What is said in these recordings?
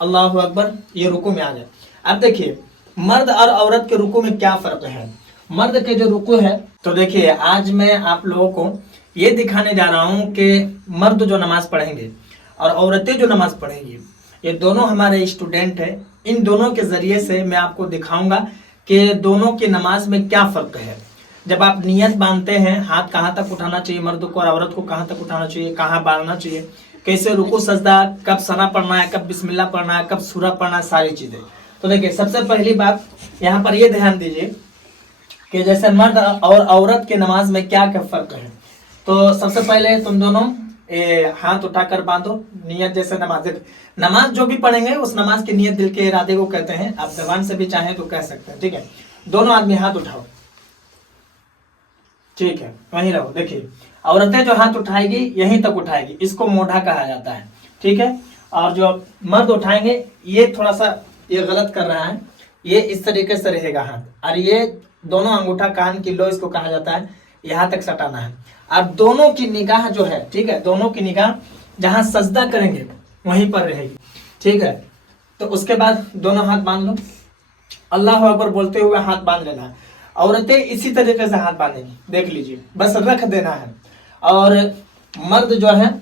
अल्लाह अकबर, ये रुकू में आ जाए। अब देखिए मर्द और औरत के रुकू में क्या फर्क है। मर्द के जो रुकू है, तो देखिए आज मैं आप लोगों को ये दिखाने जा रहा हूँ कि मर्द जो नमाज पढ़ेंगे और औरतें जो नमाज पढ़ेंगी, ये दोनों हमारे स्टूडेंट हैं। इन दोनों के जरिए से मैं आपको दिखाऊंगा कि दोनों की नमाज में क्या फर्क है। जब आप नियत बांधते हैं, हाथ कहाँ तक उठाना चाहिए मर्द को और औरत को कहाँ तक उठाना चाहिए, कहाँ बांधना चाहिए, कैसे रुकू सजदा, कब सना पढ़ना है, कब बिस्मिल्लाह पढ़ना है, कब सूरा पढ़ना है, सारी चीजें। तो देखिए सबसे पहली बात यहाँ पर ये ध्यान दीजिए कि जैसे मर्द और औरत के नमाज में क्या क्या फर्क है। तो सबसे पहले तुम दोनों हाथ उठाकर बांधो, नियत जैसे नमाज जो भी पढ़ेंगे उस नमाज की नियत दिल के इरादे को कहते हैं। आप जबान से भी चाहें तो कह सकते हैं, ठीक है। दोनों आदमी हाथ उठाओ, ठीक है, वहीं रहो। देखिए औरतें जो हाथ उठाएगी यहीं तक उठाएगी, इसको मोढ़ा कहा जाता है, ठीक है। और जो मर्द उठाएंगे ये थोड़ा सा ये गलत कर रहा है, ये इस तरीके से रहेगा हाथ, और ये दोनों अंगूठा कान की लो इसको कहा जाता है, यहाँ तक सटाना है। और दोनों की निगाह जो है, ठीक है, दोनों की निगाह जहां सजदा करेंगे वहीं पर रहेगी, ठीक है। तो उसके बाद दोनों हाथ बांध लो, अल्लाह अकबर बोलते हुए हाथ बांध लेना है। औरतें इसी तरीके से हाथ बांधेंगी, देख लीजिए, बस रख देना है। और मर्द जो है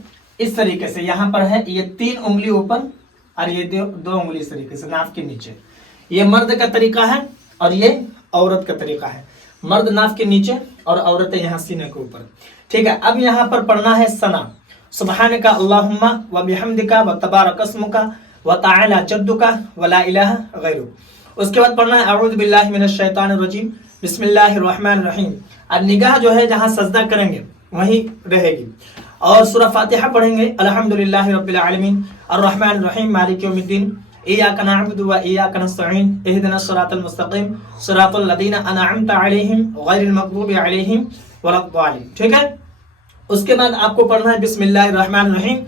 इस तरीके से यहाँ पर है, ये 3 उंगली ऊपर और ये 2 उंगली इस तरीके से नाफ के नीचे। ये मर्द का तरीका है और ये औरत का तरीका है। मर्द नाफ के नीचे और औरतें यहाँ सीने के ऊपर, ठीक है। अब यहाँ पर पढ़ना है सना, सुब्हानका अल्लाहुम्मा व बिहम्दिका व तबारक अस्मुका व तआला जद्दुका व ला इलाहा गैरुक। उसके बाद पढ़ना है अऊज़ु बिल्लाहि मिनश शैतानिर रजीम बिस्मिल्लाहिर रहमानिर रहीम। और निगाह जो है जहाँ सजदा करेंगे वहीं रहेगी। और सूरह फातिहा पढ़ेंगे, अल्हम्दुलिल्लाहि रब्बिल आलमीन अर्रहमानिर रहीम मालिक यौमिद्दीन इय्याका नअबुदु व इय्याका नस्तईन इहदिनस सिरातल मुस्तकीम सिरातल लज़ीना अनअमता अलैहिम गैरिल मग़दूबि अलैहिम वलद्दालिन, ठीक है। उसके बाद आपको पढ़ना है बिस्मिल्लाहिर रहमानिर रहीम।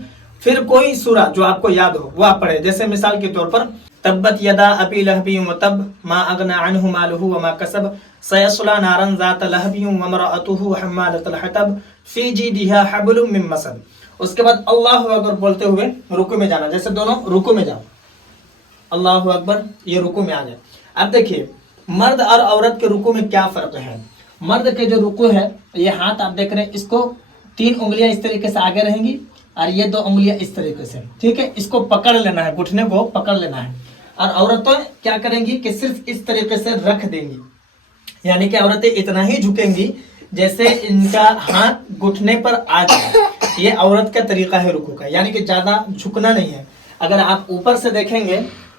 फिर कोई सूरा जो आपको याद हो वो आप पढ़े, जैसे मिसाल के तौर पर तब्बत यदा अबी लहबी व तब मा अगना अन्हु मालुहु व मा कसब सयस्ला नारन ज़ात लहबी व इम्रअतुहु हम्मालतल हतब फी जीदिहा हब्लुम मिन मसद। उसके बाद अल्लाहु अकबर बोलते हुए रुकू में जाना, जैसे दोनों रुकू में जाओ, अल्लाहु अकबर, ये रुकू में आ जाए। अब देखिए मर्द और औरत के रुकू में क्या फर्क है। मर्द के जो रुकू है, ये हाथ आप देख रहे हैं, इसको 3 उंगलियां इस तरीके से आगे रहेंगी और ये 2 उंगलियां इस तरीके से, ठीक है। इसको पकड़ लेना है, घुटने को पकड़ लेना है। और औरतें क्या करेंगी कि सिर्फ इस तरीके से रख देंगी, यानी कि औरतें इतना ही झुकेंगी जैसे इनका हाथ घुटने पर आ जाए। ये औरत का तरीका है रुकू का, यानी कि ज्यादा झुकना नहीं है। अगर आप ऊपर से देखेंगे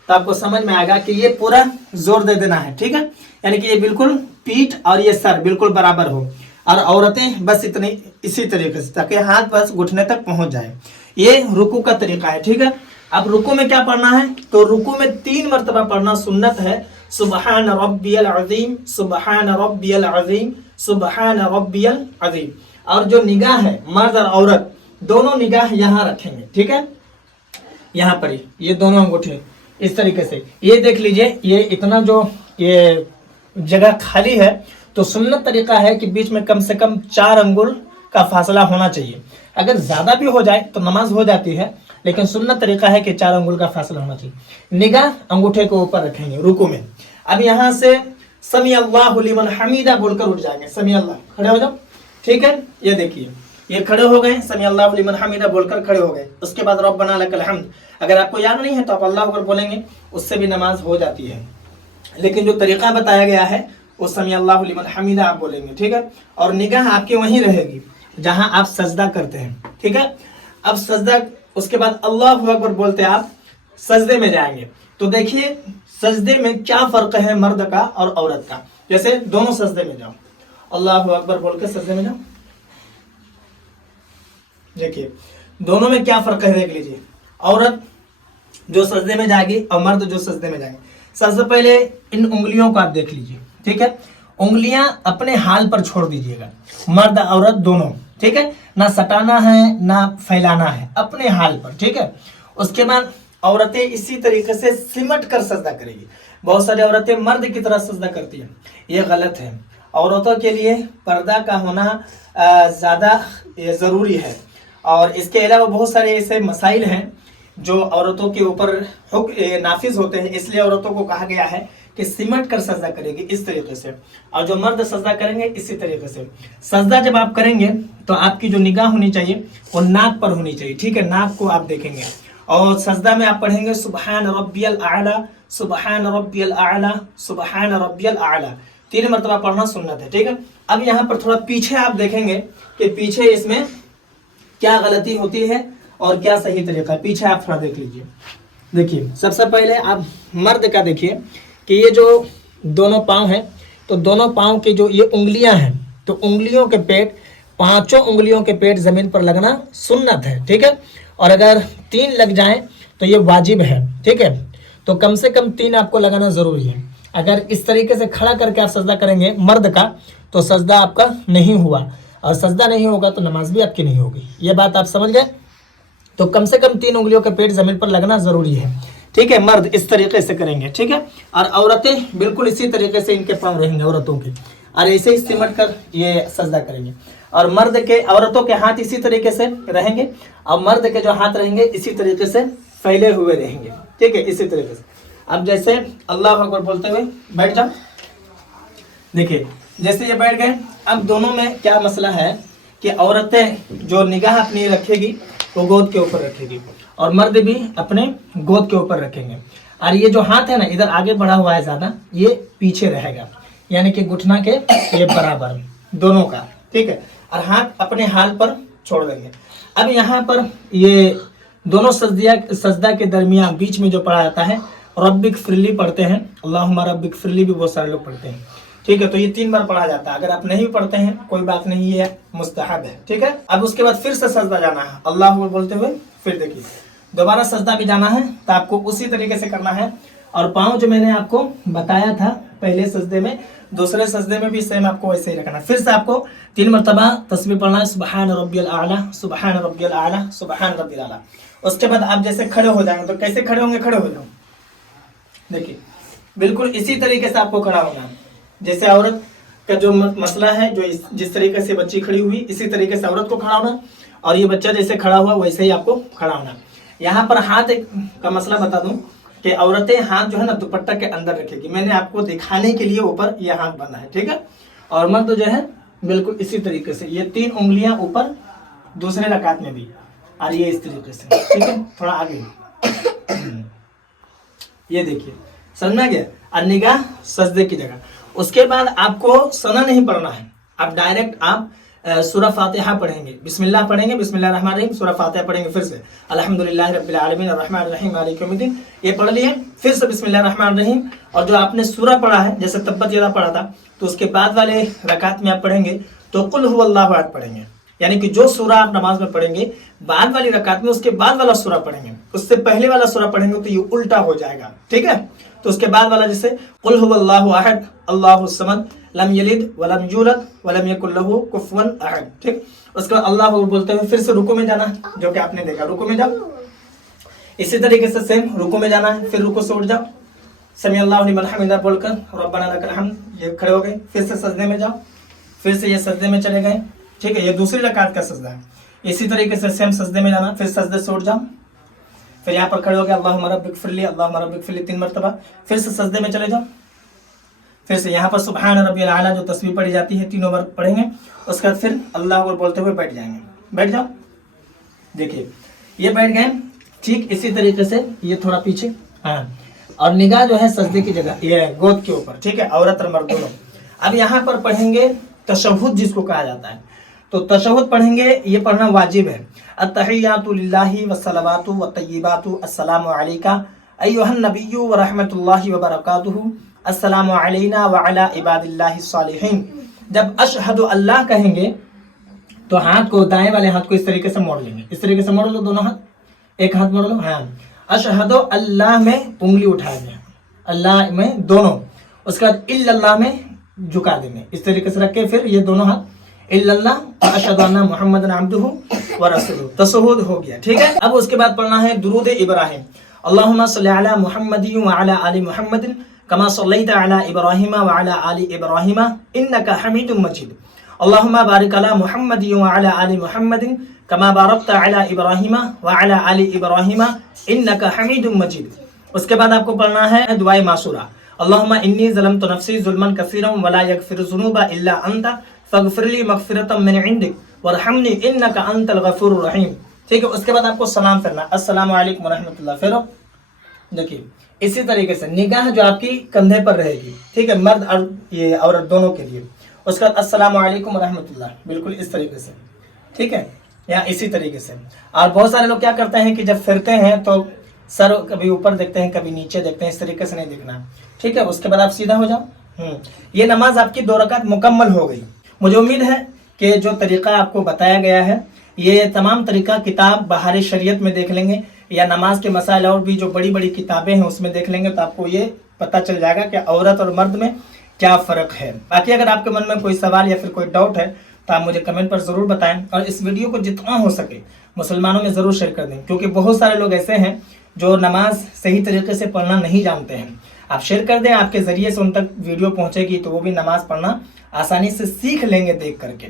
तो आपको समझ में आएगा कि ये पूरा जोर दे देना है, ठीक है। यानी कि ये बिल्कुल पीठ और ये सर बिल्कुल बराबर हो, और औरतें बस इतनी इसी तरीके से, ताकि हाथ बस घुटने तक पहुंच जाए। ये रुकू का तरीका है, ठीक है। अब रुकू में क्या पढ़ना है, तो रुकू में 3 मरतबा पढ़ना सुन्नत है, सुबहान रब्बियल अज़ीम सुबहान रब्बियल अज़ीम सुबहान रब्बियल अज़ीम। और जो निगाह है मर्द और औरत दोनों निगाह यहाँ रखेंगे, ठीक है, यहाँ पर ही ये दोनों अंगूठे इस तरीके से। ये देख लीजिए, ये इतना जो ये जगह खाली है, तो सुन्नत तरीका है कि बीच में कम से कम 4 अंगुल का फासला होना चाहिए। अगर ज्यादा भी हो जाए तो नमाज हो जाती है, लेकिन सुन्नत तरीका है कि 4 अंगुल का फासला होना चाहिए। निगाह अंगूठे के ऊपर रखेंगे रुकू में। अब यहाँ से समी अल्लाहु लिमन हमीदा बोलकर उठ जाएंगे, समी अल्लाह, खड़े हो जाओ, ठीक है। ये देखिए ये खड़े हो गए, समी अल्लाहु लिमन हमीदा बोलकर खड़े हो गए। उसके बाद रब्बना लकल हम्द, अगर आपको याद नहीं है तो आप अल्लाह अकबर बोलेंगे, उससे भी नमाज हो जाती है। लेकिन जो तरीका बताया गया है वो समी अल्लाहु लिमन हमीदा आप बोलेंगे, ठीक है। और निगाह आपकी वहीं रहेगी जहां आप सजदा करते हैं, ठीक है। अब सजदा, उसके बाद अल्लाहु अकबर बोलते आप सजदे में जाएंगे। तो देखिए सजदे में क्या फर्क है मर्द का और औरत का। जैसे दोनों सजदे में जाओ, अल्लाहु अकबर बोल के सजदे में जाओ, देखिए दोनों में क्या फर्क है, देख लीजिए। औरत जो सजदे में जाएगी और मर्द जो सजदे में जाएंगे। सबसे पहले इन उंगलियों को आप देख लीजिए, ठीक है। उंगलियां अपने हाल पर छोड़ दीजिएगा, मर्द औरत दोनों, ठीक है। ना सटाना है ना फैलाना है, अपने हाल पर, ठीक है। उसके बाद औरतें इसी तरीके से सिमट कर सजदा करेगी। बहुत सारी औरतें मर्द की तरह सजदा करती हैं, ये गलत है। औरतों के लिए पर्दा का होना ज़्यादा ज़रूरी है। और इसके अलावा बहुत सारे ऐसे मसाइल हैं जो औरतों के ऊपर नाफिज होते हैं, इसलिए औरतों को कहा गया है कि सिमट कर सजदा करेगी इस तरीके से, और जो मर्द सजदा करेंगे इसी तरीके से। सजदा जब आप करेंगे तो आपकी जो निगाह होनी चाहिए वो नाक पर होनी चाहिए, ठीक है, नाक को आप देखेंगे। और सजदा में आप पढ़ेंगे सुबहान रब्बियल आला, सुबहान रब्बियल आला, सुबहान रब्बियल आला, 3 मरतबा पढ़ना सुन्नत है, ठीक है। अब यहाँ पर थोड़ा पीछे आप देखेंगे कि पीछे इसमें क्या गलती होती है और क्या सही तरीका है। पीछे आप थोड़ा देख लीजिए। देखिए सबसे पहले आप मर्द का देखिए कि ये जो दोनों पाँव हैं, तो दोनों पाँव की जो ये उंगलियां हैं, तो उंगलियों के पेट, 5 उंगलियों के पेट जमीन पर लगना सुन्नत है, ठीक है। और अगर 3 लग जाएं तो ये वाजिब है, ठीक है। तो कम से कम 3 आपको लगाना जरूरी है। अगर इस तरीके से खड़ा करके आप सजदा करेंगे मर्द का, तो सजदा आपका नहीं हुआ, और सजदा नहीं होगा तो नमाज भी आपकी नहीं होगी। ये बात आप समझ गए। तो कम से कम 3 उंगलियों का पेट जमीन पर लगना जरूरी है, ठीक है। मर्द इस तरीके से करेंगे, ठीक है। और औरतें बिल्कुल इसी तरीके से इनके पाँव रहेंगे औरतों के, और ऐसे ही सिमट कर ये सजदा करेंगे। और मर्द के, औरतों के हाथ इसी तरीके से रहेंगे, और मर्द के जो हाथ रहेंगे इसी तरीके से फैले हुए रहेंगे, ठीक है, इसी तरीके से। अब जैसे अल्लाह अकबर बोलते हुए बैठ जाओ। देखिए जैसे ये बैठ गए, अब दोनों में क्या मसला है कि औरतें जो निगाह अपनी रखेगी वो गोद के ऊपर रखेगी, और मर्द भी अपने गोद के ऊपर रखेंगे। और ये जो हाथ है ना, इधर आगे बढ़ा हुआ है ज्यादा, ये पीछे रहेगा, यानी कि घुटना के ये बराबर दोनों का, ठीक है। और हाथ अपने हाल पर छोड़ देंगे। अब यहाँ पर ये दोनों सजदा के दरमियान बीच में जो पढ़ा जाता है रब्बिक फिरली पढ़ते हैं, अल्लाहुम्मा रब्बिक फिरली भी बहुत सारे लोग पढ़ते हैं, ठीक है। तो ये 3 बार पढ़ा जाता है। अगर आप नहीं पढ़ते हैं कोई बात नहीं, ये मुस्तहब है, ठीक है। अब उसके बाद फिर से सजदा जाना है अल्लाह बोलते हुए, फिर देखिए दोबारा सजदा भी जाना है, तो आपको उसी तरीके से करना है। और पाँव जो मैंने आपको बताया था पहले सजदे में, दूसरे सजदे में भी सेम आपको वैसे ही रखना है। फिर से आपको 3 मरतबा तस्बीह पढ़ना है, सुबहान रब्बियल आला, सुबहान रब्बियल आला, सुबहान रब्बियल आला। उसके बाद आप जैसे खड़े हो जाएंगे, तो कैसे खड़े होंगे, खड़े हो जाओ। देखिए बिल्कुल इसी तरीके से आपको खड़ा होना है, जैसे औरत का जो मसला है, जो जिस तरीके से बच्ची खड़ी हुई इसी तरीके से औरत को खड़ा होना, और ये बच्चा जैसे खड़ा हुआ वैसे ही आपको खड़ा होना। यहाँ पर हाथ का मसला बता दूं कि औरतें हाथ जो है ना दुपट्टा के अंदर रखेगी, मैंने आपको दिखाने के लिए ऊपर ये हाथ बना है, ठीक है। और मर्द जो है बिल्कुल इसी तरीके से, ये 3 उंगलियां ऊपर दूसरे रकात में भी, और ये इस तरीके से, ठीक है। थोड़ा आगे ये देखिए, समझ में आ गया। और निगाह सजदे की जगह। उसके बाद आपको सना नहीं पढ़ना है, आप डायरेक्ट आप सूरह फातिहा पढ़ेंगे, बिस्मिल्लाह पढ़ेंगे, बिस्मिल्लाह रहमान रहीम, सूरह फातिहा पढ़ेंगे, फिर से अल्हम्दुलिल्लाह रब्बिल आलमीन अर्रहमान अर्रहीम मालिक यौमिद्दीन, ये पढ़ लिए, फिर से बिस्मिल्लाह रहमान रहीम। और जो आपने सूरह पढ़ा है, जैसे तब्बत यदा पढ़ा था, तो उसके बाद वाले रकात में आप पढ़ेंगे तो कुल हुवल्लाहु अहद पढ़ेंगे, यानी कि जो सूरह आप नमाज में पढ़ेंगे बाद वाली रकात में उसके बाद वाला सूरह पढ़ेंगे, उससे पहले वाला सूरह पढ़ेंगे तो ये उल्टा हो जाएगा, ठीक है। तो उसके बाद वाला जैसे कुल हुवल्लाहु अहद अल्लाहुस समद लम यलिद वलम यूलद वलम यकुल लहू कुफुवन अहद, ठीक। उसके बाद अल्लाह बोलते हुए फिर से रुकू में जाना है, जो कि आपने देखा, रुकू में जाओ। इसी तरीके से सेम रुकू में जाना है, फिर रुकू से उठ जाओ, समी अल्लाहु लिमन हमिदा बोलकर रब्बना लकल हम्द, ये खड़े हो गए, फिर से सजदे में जाओ, फिर से ये सजदे में चले गए, ठीक है। ये दूसरी रकात का सजदा है। इसी तरीके से सेम सजदे में जाना, फिर सजदे से उठ जाओ, फिर यहाँ पर खड़े हो गए, अल्लाहुम्मा रब्बिक फिरली, अल्लाहुम्मा रब्बिक फिरली 3 मरतबा, फिर से सजदे में चले जाओ, फिर से यहाँ पर सुबहान रब्बियल आला जो तस्बीह पढ़ी जाती है 3 बार पढ़ेंगे, उसके बाद फिर अल्लाह अकबर बोलते हुए बैठ जाएंगे, बैठ जाओ। देखिए ये बैठ गए, ठीक इसी तरीके से ये थोड़ा पीछे, हाँ, और निगाह जो है सजदे की जगह, ये गोद के ऊपर, ठीक है, औरत और मर्द दोनों। अब यहाँ पर पढ़ेंगे तशहुद जिसको कहा जाता है, तो तशहुद पढ़ेंगे, ये पढ़ना वाजिब है। अत्तहियातु लिल्लाहि वस्सलावातु वत्तय्यिबातु अस्सलामु अलैका अय्युहन नबिय्यु व रहमतुल्लाहि व बरकातुहु अस्सलामु अलैना व अला इबादिल्लाहि सालिहीन। जब अशहदु अल्लाह कहेंगे तो हाथ को, दाएं वाले हाथ को इस तरीके से मोड़ लेंगे, इस तरीके से मोड़ लो, दोनों हाथ, एक हाथ मोड़ लो, हाँ। अशहदु अल्लाह में उंगली उठाएंगे, अल्लाह में दोनों, उसके बाद इल्लल्लाह में झुका देंगे, इस तरीके से रख के फिर ये दोनों हाथ इल्लल्लाह व अशहदु अन्ना मुहम्मदन अब्दुहु व रसूलुहु, तशहुद हो गया, ठीक है। अब उसके बाद पढ़ना है दुरूद इब्राहिम, अल्लाहुम्मा सल्लि अला मुहम्मदिन व अला आलि मुहम्मदिन कमा सल्लैता अला इब्राहिम व अला आलि इब्राहिम इन्नका हमीदुम मजीद, अल्लाहुम्मा बारिक अला मुहम्मदिन व अला आलि मुहम्मदिन कमा बारकता अला इब्राहिम व अला आलि इब्राहिम इन्नका हमीदुम मजीद। उसके बाद आपको पढ़ना है दुआए मासूरा, अल्लाहुम्मा इन्नी ज़लमतु नफ्सी ज़ुल्मन कसीरन वला यगफिरु ज़ुनूबा इल्ला अंता फगफिरली मगफिरतम मिन इंदिक वरहमनी इन्नका अंतल गफूरुर रहीम। ठीक है, उसके बाद आपको सलाम फिरना, अस्सलामु अलैकुम रहमतुल्लाह। फिर देखिए इसी तरीके से निगाह जो आपकी कंधे पर रहेगी, ठीक है, मर्द और ये औरत दोनों के लिए। उसके बाद अस्सलामु अलैकुम रहमतुल्लाह, बिल्कुल इस तरीके से, ठीक है, या इसी तरीके से। और बहुत सारे लोग क्या करते हैं कि जब फिरते हैं तो सर कभी ऊपर देखते हैं कभी नीचे देखते हैं, इस तरीके से नहीं देखना, ठीक है। उसके बाद आप सीधा हो जाओ। ये नमाज आपकी 2 रकात मुकम्मल हो गई। मुझे उम्मीद है कि जो तरीका आपको बताया गया है ये तमाम तरीका किताब बहार शरीयत में देख लेंगे या नमाज के मसाइल और भी जो बड़ी बड़ी किताबें हैं उसमें देख लेंगे तो आपको ये पता चल जाएगा कि औरत और मर्द में क्या फ़र्क है। बाकी अगर आपके मन में कोई सवाल या फिर कोई डाउट है तो आप मुझे कमेंट पर ज़रूर बताएं और इस वीडियो को जितना हो सके मुसलमानों में ज़रूर शेयर कर दें, क्योंकि बहुत सारे लोग ऐसे हैं जो नमाज सही तरीके से पढ़ना नहीं जानते हैं। आप शेयर कर दें, आपके ज़रिए से उन तक वीडियो पहुँचेगी तो वो भी नमाज पढ़ना आसानी से सीख लेंगे देख करके।